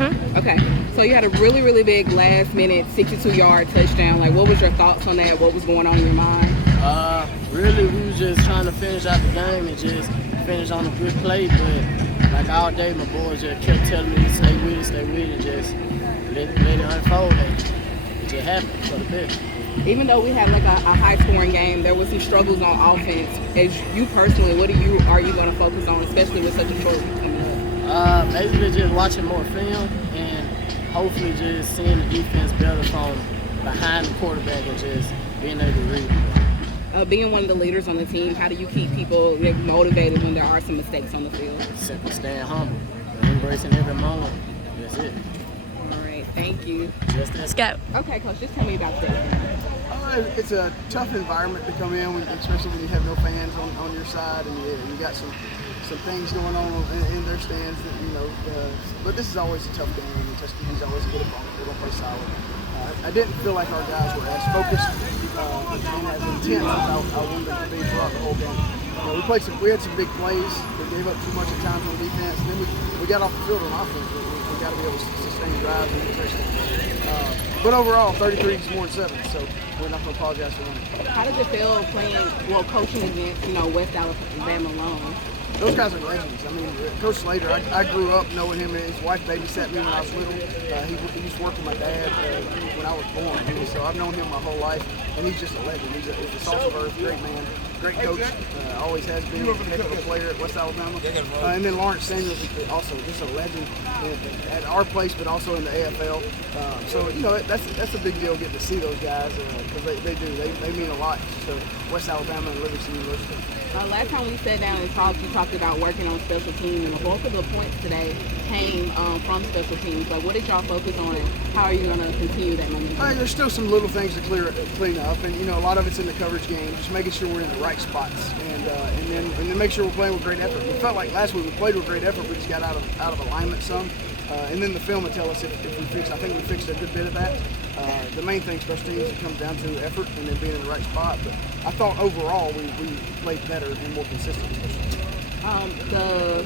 Okay, so you had a really, really big last-minute 62-yard touchdown. Like, what was your thoughts on that? What was going on in your mind? Really, we was just trying to finish out the game and just finish on a good play. But like all day, my boys just kept telling me to stay with it, and just let it unfold. And it just happened for the best. Even though we had like a high-scoring game, there was some struggles on offense. As you personally, what are you going to focus on, especially with such a short coming up? Basically just watching more film and hopefully just seeing the defense better from behind the quarterback and just being able to read. Being one of the leaders on the team, how do you keep people motivated when there are some mistakes on the field? Simply staying humble, embracing every moment. That's it. All right, thank you. Let's go. Okay, Coach, just tell me about that. It's a tough environment to come in, especially when you have no fans on your side and you got some things going on in their stands that but this is always a tough game. Tuskegee's always a good opponent. They're gonna play solid. I didn't feel like our guys were as focused and as intense as I wanted them to be throughout the whole game. We had some big plays. They gave up too much at times on defense. And then we got off the field on offense. We got to be able to sustain drives and touchdowns. But overall, 33 is more than 7, so we're not going to apologize for winning. How does it feel coaching against, West Alabama alone? Those guys are legends. I mean, Coach Slater, I grew up knowing him, and his wife babysat me when I was little. He used to work with my dad when I was born, so I've known him my whole life, and he's just a legend. He's a salt of earth, great man, great coach, always has been a heck of a player at West Alabama. And then Lawrence Samuels is also just a legend at our place, but also in the AFL. So, that's a big deal getting to see those guys, because they mean a lot to West Alabama and Livingston University. Last time we sat down and talked, you talked about working on special teams, and the bulk of the points today came from special teams. Like, what did y'all focus on, and how are you going to continue that momentum? There's still some little things to clean up, and a lot of it's in the coverage game, just making sure we're in the right spots, and then make sure we're playing with great effort. We felt like last week we played with great effort, we just got out of alignment some, and then the film will tell us if we fixed. I think we fixed a good bit of that. The main thing, special teams, it comes down to effort and then being in the right spot. But I thought overall we played better and more consistent. The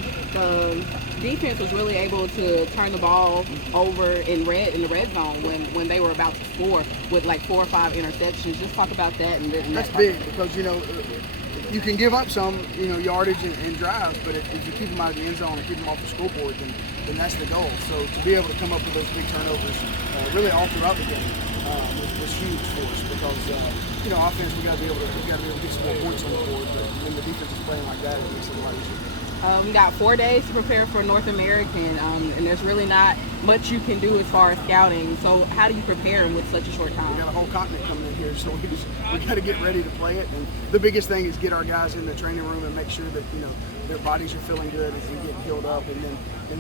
defense was really able to turn the ball over in the red zone when they were about to score with like 4 or 5 interceptions. Just talk about that. That's big because you can give up some yardage and drives, but if you keep them out of the end zone and keep them off the scoreboard, then that's the goal. So to be able to come up with those big turnovers, really all throughout the game, was huge for us because offense we got to be able to get some more points on the board, but when the defense is playing like that, it makes it a lot easier. We got 4 days to prepare for North American, and there's really not much you can do as far as scouting. So how do you prepare with such a short time? We got a whole continent coming in here, so we got to get ready to play it. And the biggest thing is get our guys in the training room and make sure that their bodies are feeling good and getting healed up, and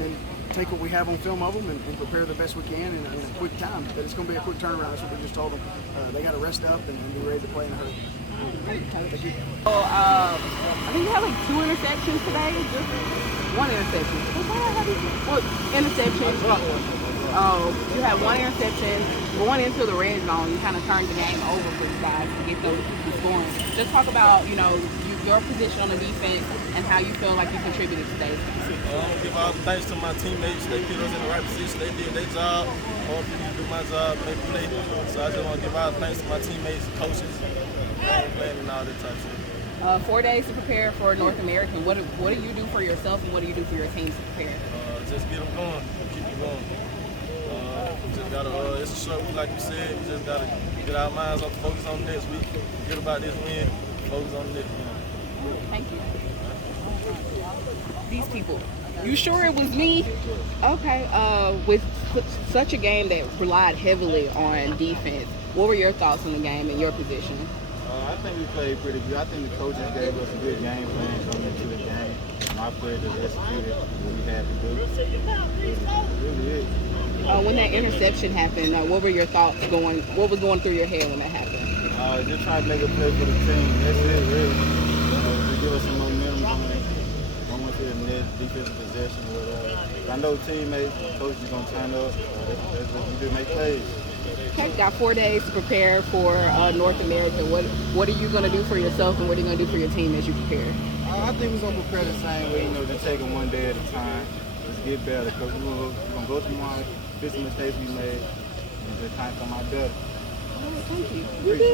then take what we have on film of them and prepare the best we can in a quick time. But it's going to be a quick turnaround. That's what we just told them. They got to rest up and be ready to play in a hurry. Thank you. I think you had like 2 interceptions today. Just 1 interception. Interception. Oh, you had 1 interception going into the red zone. You kind of turned the game over for you guys to get those scoring. Just talk about your position on the defense and how you feel like you contributed today. I want to give all the thanks to my teammates. They put us in the right position. They did their job. I want people to do my job. They played. So I just want to give all the thanks to my teammates, coaches, playing and all that type of stuff. 4 days to prepare for North American. What do you do for yourself and what do you do for your team to prepare? Just get them going. Keep them going. Just gotta. It's a short week, like you said. We just gotta get our minds off, focus on next week. Forget about this win. Focus on next week. Thank you. These people. You sure it was me? Okay. With such a game that relied heavily on defense, what were your thoughts on the game and your position? I think we played pretty good. I think the coaches gave us a good game plan coming into the game. My players just executed what we had to do. Really is. When that interception happened, what were your thoughts what was going through your head when that happened? Just trying to make a play for the team. That's it, really. To give us some momentum going to the next defensive possession or whatever. I know teammates, coaches are going to turn up. That's what you do, make plays. Okay, got 4 days to prepare for North America. What are you going to do for yourself and what are you going to do for your team as you prepare? I think we're going to prepare the same way, just taking one day at a time. let's get better. Because we're gonna go tomorrow, fix the mistakes we made, and just kind of come out better. Thank you. Appreciate it.